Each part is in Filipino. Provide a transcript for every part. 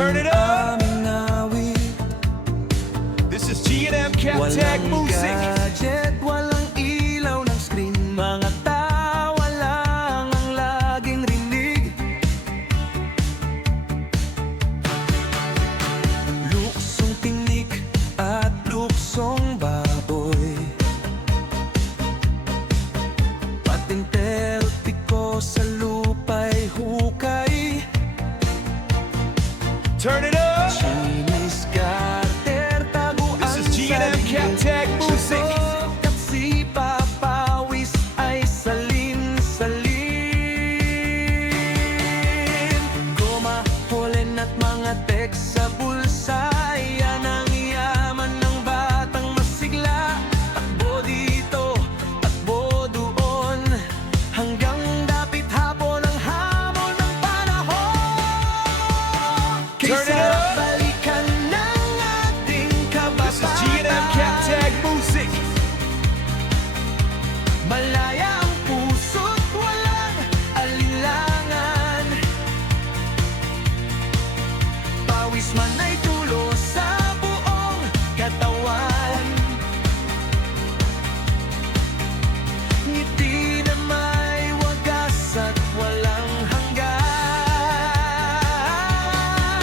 Turn it up! aming awit. This is G&M Captag Walang Music. gadget, walang ilaw ng screen. Mga tawa lang ang laging rinig. Luksong tinik at luksong baboy. Patintero tiko sa lupa'y hukay. Turn it up! Chinis garter, taguan This is G&M Captag Music. At si papawis ay salin-salin. Goma, polen at mga text sa bulsa. Yan ang yaman ng batang masigla. Takbo dito, takbo doon, hanggang dapit hapon ang hamon ng panahon. Turn it Kaysa up! balikan ng ating This is G&M Captag Music. Malaya ang puso't walang alinlangan. Pawis man ay tulo sa buong katawan. Ngiti na may wagas at walang hanggan.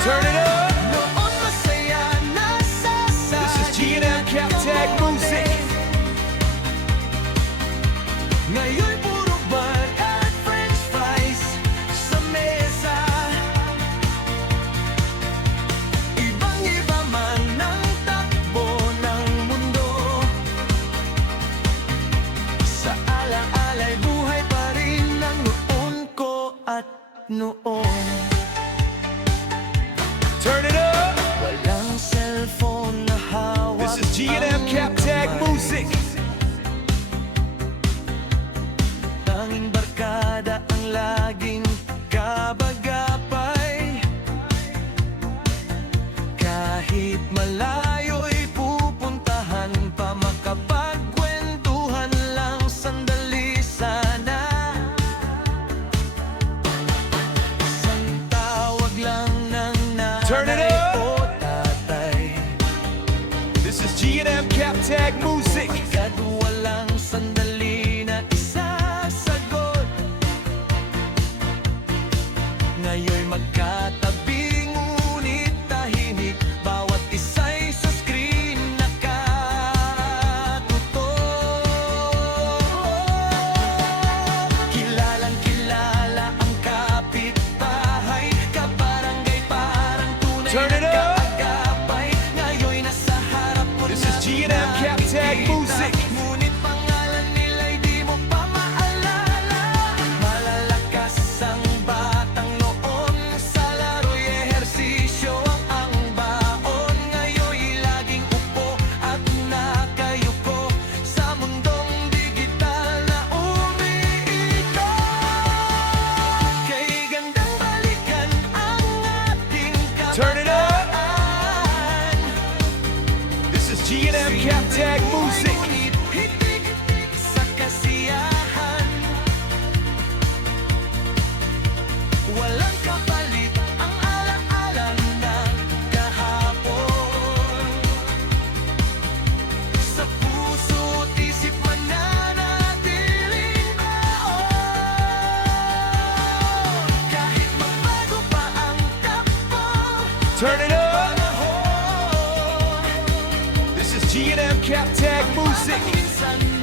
Turn it up! Noon masaya nasasagip This is G&M Captag Music. Ngayon'y puro bar at french fries sa mesa. Ibang-iba man ang takbo ng mundo. Sa ala-alay buhay pa rin ang noon ko at noon. Turn it up! Walang cellphone na hawak. This is G&M Captag Music. Tanging barkada ang laging kabagapay. Kahit malayo'y pupuntahan pa, makapagkwentuhan lang sandali sana. Isang tawag lang ng Turn it nanay up! o tatay. This is G&M Captag Music. Agad walang sandali na isasagot. Ngayon'y magkatabi ngunit tahimik. Bawat isa'y sa screen nakatutok. Kilalang kilala ang kapitbahay, kabarangay parang tunay Turn it na up! kaagapay. Ngayon'y nasa harap mo This na is G&M Captag nakikita. Music. Ngunit pangalan nila'y di mo pa maalala. Malalakas ang batang noon, sa laro'y ehersisyo ang baon. Ngayon'y laging upo at nakayuko sa mundong digital na umiikot. Kay gandang balikan ang ating Turn it up! kabataan. This is G&M Captag Music. Ngunit hitik sa kasiyahan. Walang kapalit ang alaala ng kahapon. Sa puso't isip mananatiling baon. Kahit magbago pa ang takbo Turn it up! panahon. This is G&M Captag Music. Minsan